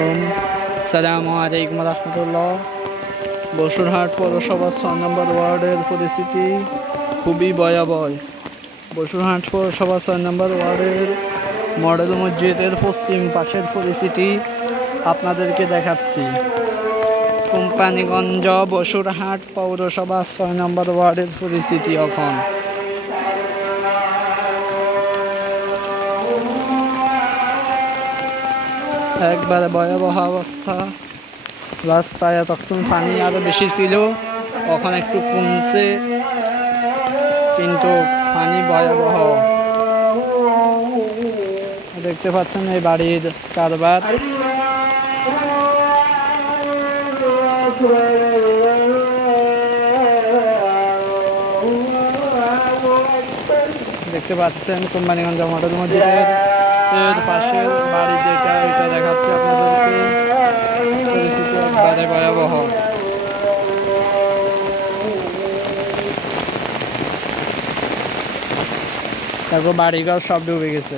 আলাইকুম। আসসালামু আলাইকুম রহমতুল্লাহ। বসুরহাট পৌরসভা ৬ নম্বর ওয়ার্ডের পরিস্থিতি খুবই ভয়াবহ। বসুরহাট পৌরসভা ৬ নম্বর ওয়ার্ডের মডেল মসজিদের পশ্চিম পাশের পরিস্থিতি আপনাদেরকে দেখাচ্ছি। কোম্পানিগঞ্জ বসুরহাট পৌরসভা ৬ নম্বর ওয়ার্ডের পরিস্থিতি এখন একবারে ভয়াবহ অবস্থা। রাস্তায় এতক্ষণ পানি আরো বেশি ছিল, এখন একটু কমছে, কিন্তু পানি ভয়াবহ। দেখতে পাচ্ছেন এই বাড়ির কারবার। দেখতে পাচ্ছেন কোম্পানিগঞ্জ মডেল মসজিদের এর পাশের বাড়ি যেটা, এটা দেখাচ্ছে আপনাদেরকে। পরিস্থিতি একবারে ভয়াবহ। তারপর বাড়িঘর সব ডুবে গেছে।